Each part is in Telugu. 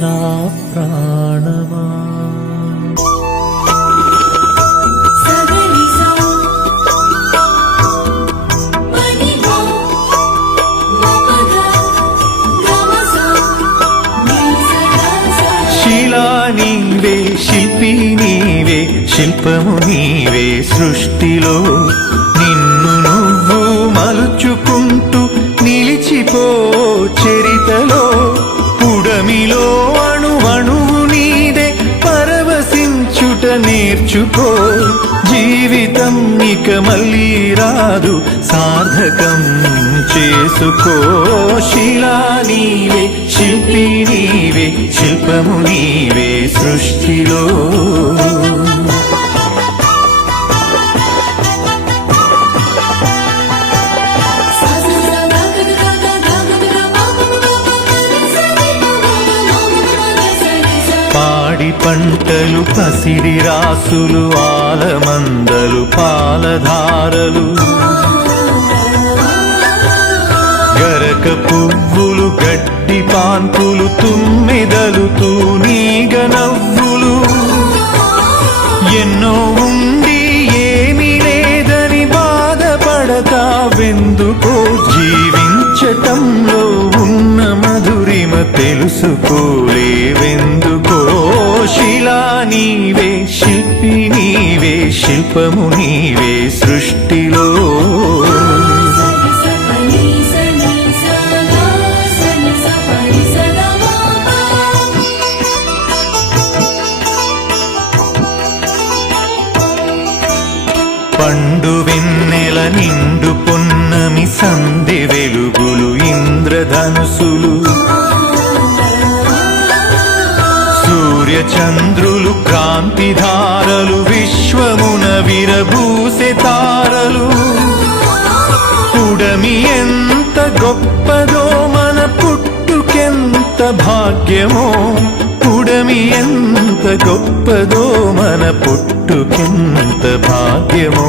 నా ప్రాణమా శిలా నీవే, శిల్పి నీవే, శిల్పము నీవే సృష్టిలో. నిన్ను నువ్వు మలుచుకుంటూ నిలిచిపో చరితలో. పుడమిలో అణువణువు నీదే, పరవశించుట నేర్చుకో. జీవితం ఇక మళ్ళీ రాదు, సార్థకం చేసుకో. శిలా నీవే, శిల్పి నీవే, శిల్పము నీవే సృష్టిలో. పాడి పంటలు, పసిడి రాసులు, ఆలమందలు, పాలధారలు, గరక పువ్వులు, గడ్డి పాన్పులు, తుమ్మెదలు, తూనీగ నవ్వులు. ఎన్నో ఉండి ఏమీ లేదని బాధపడతావెందుకో. జీవించటంలో ఉన్న మధురిమ తెలుసుకోలేవెందుకో. శిలా నీవే, శిల్పి నీవే, శిల్పము నీవే సృష్టిలో. పండు వెన్నెల, నిండు పొన్నమి, సంధి వెలుగులు, ఇంద్రధనుసులు, సూర్య చంద్రులు, క్రాంతిధారలు, విశ్వమున విరబూసే తారలు. పుడమి ఎంత గొప్పదో, మన పుట్టుకెంత భాగ్యమో. పుడమి ఎంత గొప్పదో, మన పుట్టుకెంత భాగ్యమో.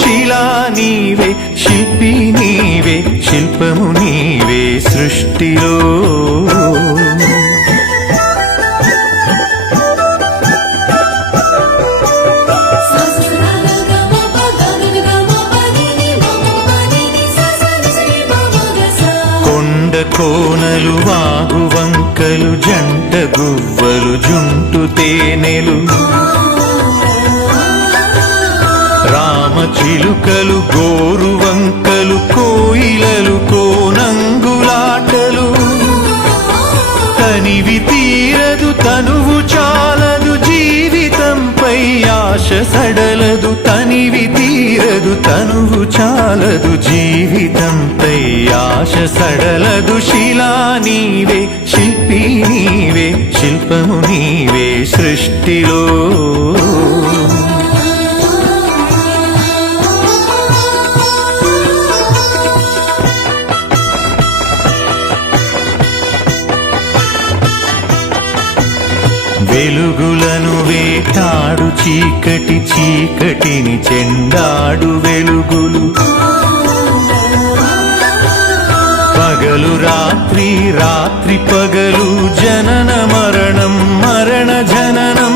శిలా నీవే, శిల్పి నీవే, శిల్పము నీవే సృష్టిలో. కోనలు, వాగు వంకలు, జంట గువ్వలు, జుంటు తేనెలు, రామ చిలుకలు, గోరు వంకలు, కోయిలలు, కోనంగులాటలు. తనివి తీరదు, తనువు చాలదు, జీవితంపై ఆశ సడలదు. తనివి తీరదు, తనువు చాలదు, జీవితంపై ఆశ సడలదు. శిలా నీవే, శిల్పి నీవే, శిల్పము నీవే సృష్టిలో. వెలుగులను వేటాడు చీకటి, చీకటిని చెండాడు వెలుగులు. పగలు రాత్రి, రాత్రి పగలు, జనన మరణం, మరణ జననం.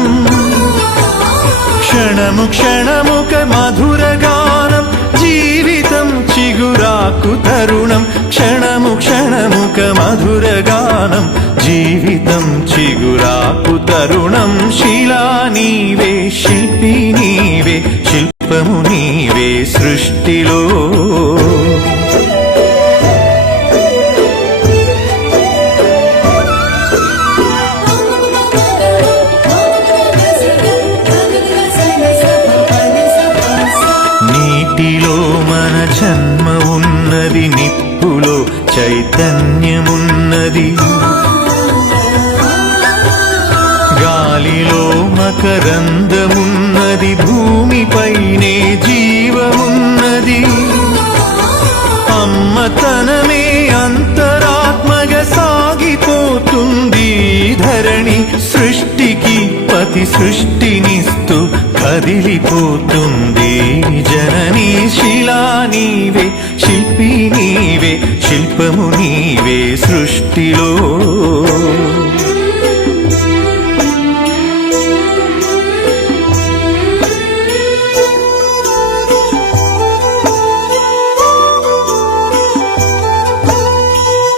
క్షణము క్షణముక మధుర గానం, జీవితం చిగురాకు తరుణం. క్షణము క్షణముక మధుర గానం, జీవితం చిగురాకు తరుణం. శిలా నీవే, శిల్పి నీవే, శిల్పము నీవే సృష్టిలో. నీటిలో మన జన్మ ఉన్నది, నిప్పులో చైతన్యమున్నది. గాలిలో మకరందమున్నది, భూమిపైనే జీవమున్నది. అమ్మతనమే అంతరాత్మగా సాగిపోతుంది ధరణి. సృష్టికి పతి సృష్టినిస్తూ కదిలిపోతుంది జనని. శిలా నీవే, శిల్పి నీవే శిల్పము నీవే సృష్టిలో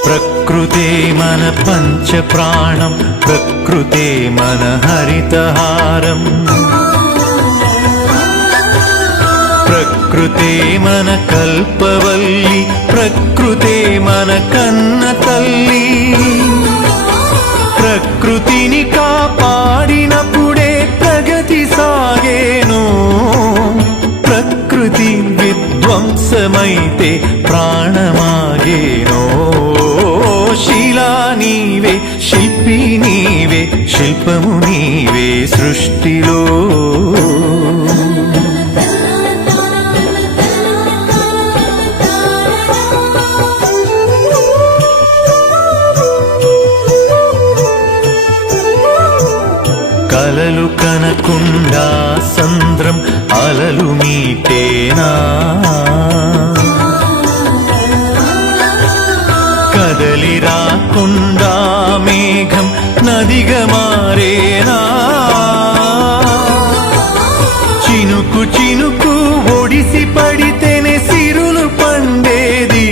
ప్రకృతే మన పంచ ప్రాణం ప్రకృతే మన హరితహారం ప్రకృతే మన కల్పవల్లి ప్రకృతే మన కన్న తల్లి ప్రకృతిని కాపాడినప్పుడే ప్రగతి సాగేను ప్రకృతి విధ్వంసమైతే ప్రాణమాగేనో శిలా నీవే శిల్పి నీవే శిల్పము నీవే సృష్టిలో కలలు కనకుండా సంద్రం అలలు మీటేనా కదలి రాకుండా మేఘం నదిగా మారేనా చినుకు చినుకు ఒడిసి పడితేనే సిరులు పండేది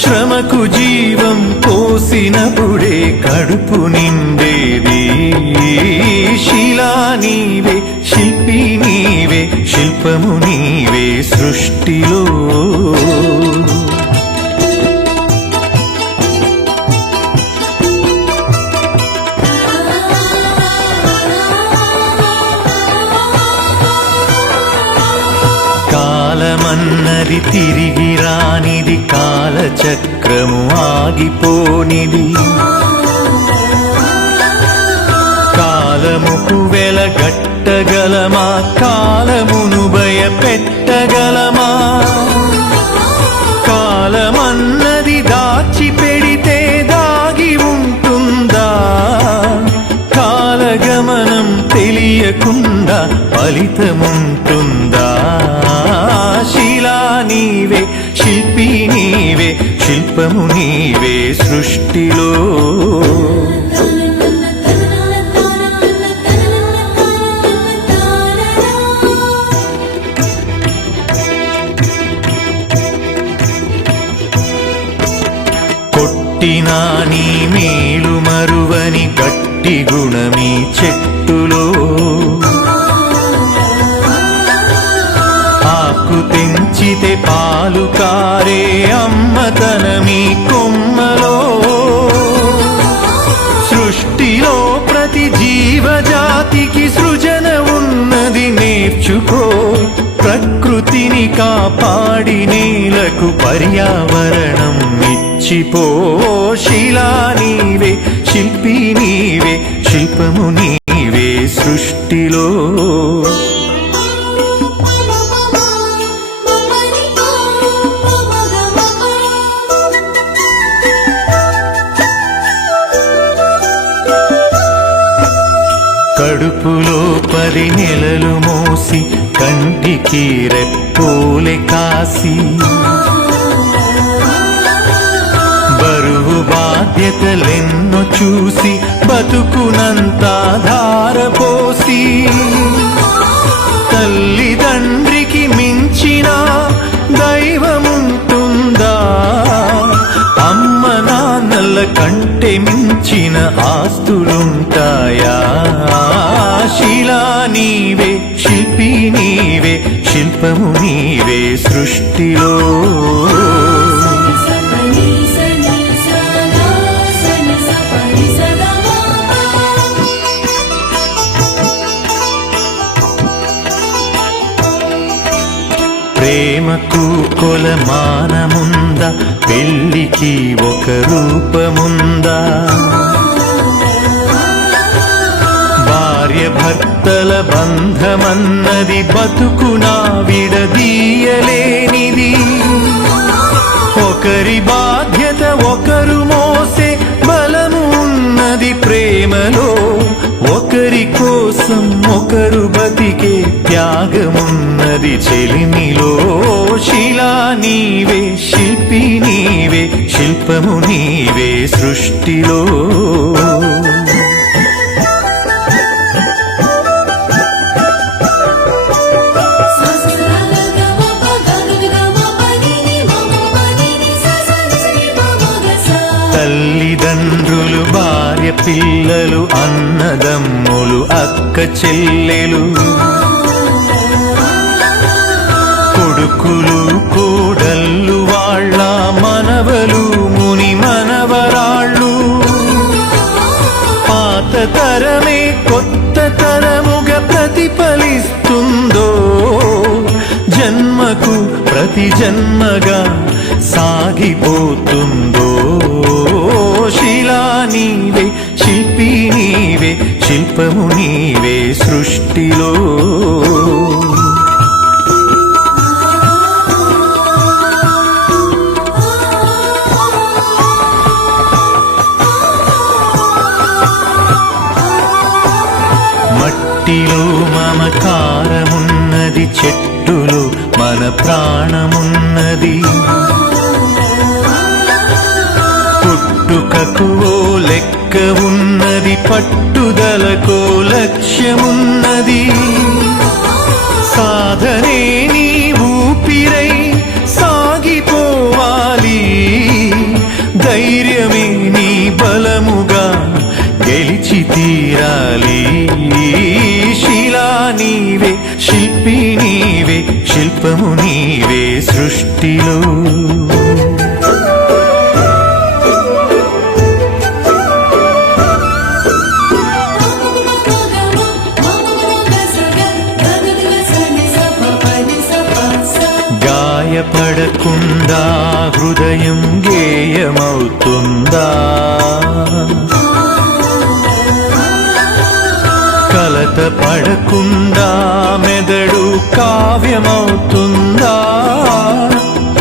శ్రమకు జీవం పోసినప్పుడే కడుపు నిండేది శిలా నీవే శిల్పి నీవే శిల్పము నీవే సృష్టిలో కాలమన్నది తిరిగి రానిది కాలచక్రము ఆగిపోనిది కాలముకు వెలగట్టగలమా కాలమును భయపెట్టగలమా కాలమన్నది దాచి పెడితే దాగి ఉంటుందా కాలగమనం తెలియకుండా ఫలితముంటుందా శిలా నీవే శిల్పి నీవే శిల్పము నీవే సృష్టిలో కొట్టినా నీ మేలు మరువని గట్టి గుణమీ చెట్టులో ఆకు తెంచితే పాలు కారే అమ్మతనమీ కొమ్మలో సృష్టిలో ప్రతి జీవజాతికి సృజన ఉన్నది నేర్చుకో ప్రకృతిని కాపాడి నేలకు పర్యావరణం ఇచ్చిపో శిలా నీవే శిల్పి నీవే శిల్పము నీవే సృష్టిలో కడుపులో 10 నెలలు మోసి కంటికి రెప్పోలే కాసి బరువు బాధ్యతలెన్నో చూసి బతుకునంతా ధారపోసి తల్లిదండ్రికి మించిన దైవముంటుందా అమ్మ నాన్నల కంటే మించిన ఆస్తులుంటాయా శిలా నీవే శిల్పి నీవే శిల్పము నీవే సృష్టిలో ప్రేమకు కొలమానముందా పెళ్లికి ఒక రూపముందా భార్య భర్తల బంధమన్నది బతుకునా విడదీయలేనిది ఒకరి బాధ్యత ఒకరు మోసే బలము ఉన్నది ప్రేమలో ఒకరి కోసం ఒకరు బతికే త్యాగమున్నది ఉన్నది చెలిమిలో శిలా నీవే శిల్పి నీవే శిల్పము నీవే సృష్టిలో తల్లిదండ్రులు భార్య పిల్లలు అన్నదమ్ములు అక్క చెల్లెలు కొడుకులు కోడళ్ళు వాళ్ళ మనవలు ముని మనవరాళ్ళు పాత తరమే కొత్త తరముగా ప్రతిఫలిస్తుందో జన్మకు ప్రతి జన్మగా సాగిపోతుందో శిలా నీవే శిల్పి నీవే శిల్పము నీవే సృష్టిలో మట్టిలో మమకారమున్నది చెట్టులో మన ప్రాణమున్నది పుట్టుకకు ఓ లెక్క ఉన్నది పట్టుదలకో లక్ష్యమున్నది సాధనే నీ ఊపిరై సాగిపోవాలి ధైర్యమే నీ బలముగా గెలిచి తీరాలి శిలా నీవే శిల్పి నీవే శిల్పము నీవే సృష్టిలో గాయపడకుండా హృదయం గేయమవుతుందా కలత పడకుండా మెదడు కావ్యమవుతుందా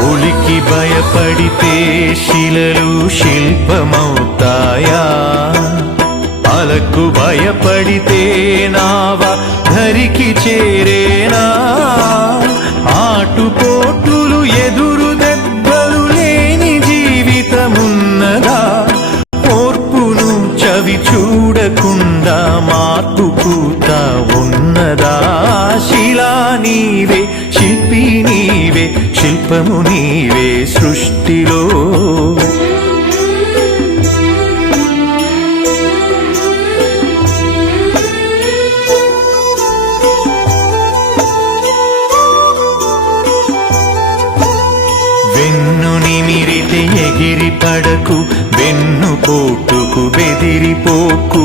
ఉలికి భయపడితే శిలలు శిల్పమవుతాయా అలకు భయపడితే నావ ధరికి చేరేనా ఆటుపోటులు ఎదురు దెబ్బలు లేని జీవితమున్నదా ఓర్పును చవి చూడకుండా మార్పు పూత ఉన్నదా శిలా నీవే శిల్పి నీవే శిల్పము నీవే సృష్టిలో వెన్ను నిమిరితే ఎగిరి పడకు వెన్ను పోటుకు బెదిరిపోకు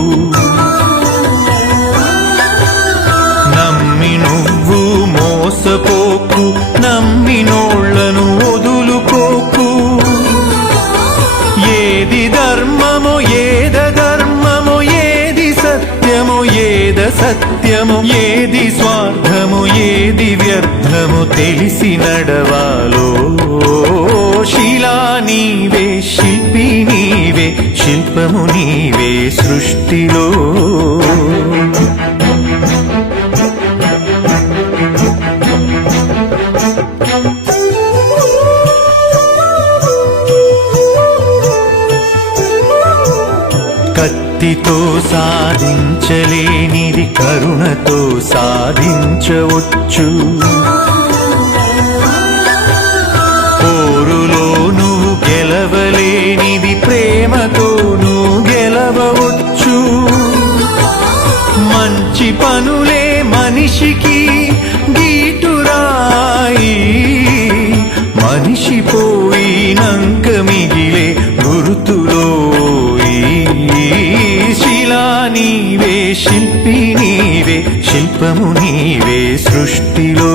నమ్మి నువ్వు మోసపోకు నమ్మినోళ్లను వదులుకోకు ఏది ధర్మమో ఏద ధర్మమో ఏది సత్యమో ఏద సత్యమో ఏది స్వార్థమో ఏది వ్యర్థమో తెలిసి నడవాలో శిలా నీవే శిల్పి నీవే శిల్పము నీవే సృష్టిలో కత్తితో సాధించలేనిది కరుణతో సాధించవచ్చు పోరులో నువ్వు గెలవలేనిది ప్రేమతో నువ్వు గెలవవచ్చు మంచి పనులే మనిషికి గీటురాయి మనిషి పోయినంక మిగిలే గుర్తులో శిలా నీవే శిల్పి నీవే శిల్పము నీవే సృష్టిలో